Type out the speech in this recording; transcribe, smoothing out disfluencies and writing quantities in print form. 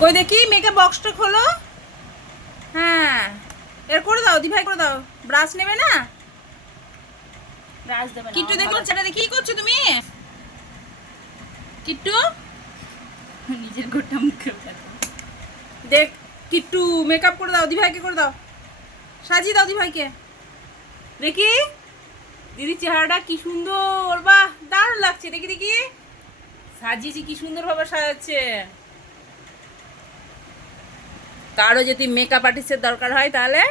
কই দেখি মেকআপ বক্সটা খোলো। হ্যাঁ এর করে দাও, দিভাই করে দাও। ব্রাশ নেবে না? ব্রাশ দেবে না। কিট্টু দেখো সেটা দেখি, কি করছো তুমি? কিট্টু নিজের গোটা মুখে দেখ, কিট্টু মেকআপ করে দাও, দিভাইকে করে দাও, সাজিয়ে দাও দিভাইকে। দেখি দিদির চেহারাটা কি সুন্দর, বাহ দারুণ লাগছে। দেখি দেখি সাজিয়েছি, কি সুন্দর ভাবে সাজাচ্ছে। কারো যদি মেকআপ আর্টিস্টের দরকার হয় তাহলে